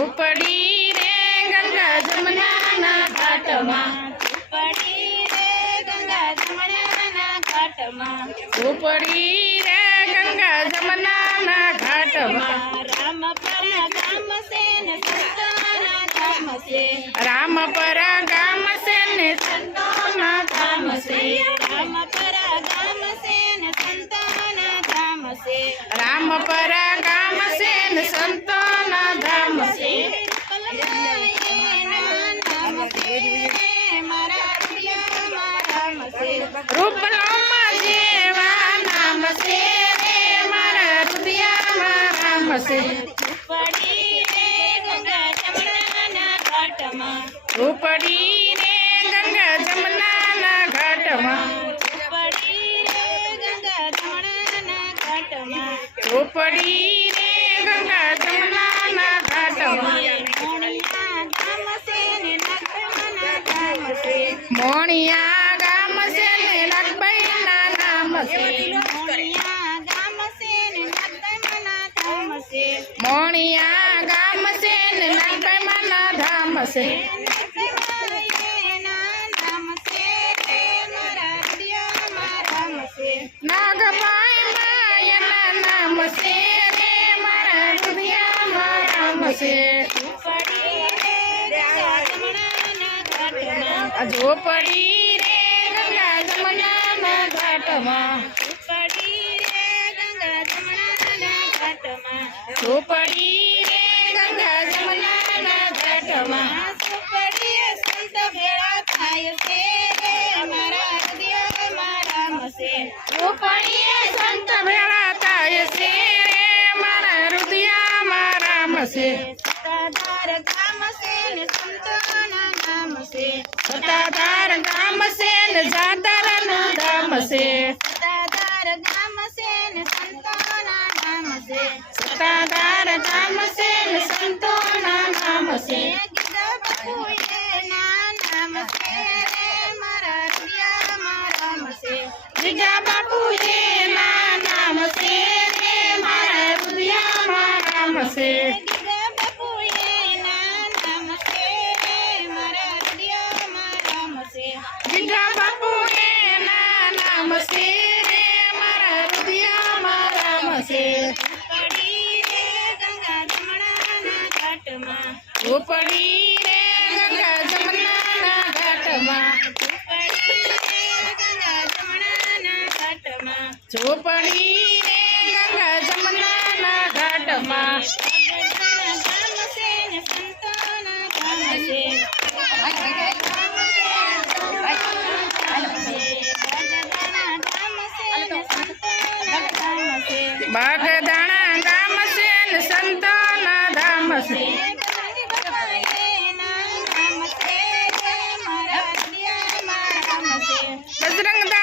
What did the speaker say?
ઉપડી રે ગંગા જમનાના ઘાટમાં. પડી રે ગંગા જમણાના ઘાટમાં. ઉપડી રે ગંગા જમનાના ઘાટમાં. રામ પર ગામ છે ને સંતાના ધામ છે રામ પર ગામ છે ને સંતોના ધામ છે રામ પર ગામ છે ને સંતાના ધામ છે રામ પર ગામ ઘાટમાં ઉપડી રે ગંગા જમનાના ઘાટમાં રે ગંગા જમણાના ઘાટમાં ઉપડી રે ગંગા જમનાના ઘાટમાં મોણિયા ગામ છે ને નાગભાઈના નામ છે. મોણિયા મોણિયા ગામ છે ને છે ને ધામ છે. નાગભાઈ છે ઉપડી રે ગંગા જમનાના ઘાટમાં ઉપડી રે ગંગા જમનાના ઘાટમાં. ભેળા થાય છે. રે મારા ઉપડીએ સંત ભેળા થાય છે. રે મારા રામ છે સતાધાર ગામ છે ને સંતોના નામ છે. સતાધાર ગામ છે ને જાતરનું ધામ છે. સતાધાર ગામ છે ને સંતોના નામ છે. સતાધાર ગામ છે ને સંતોના નામ છે ઉપડી રે ગંગા જમનાના ઘાટમાં. ઝોપડી રે ગંગા ધામ છે. ബജ്രംഗ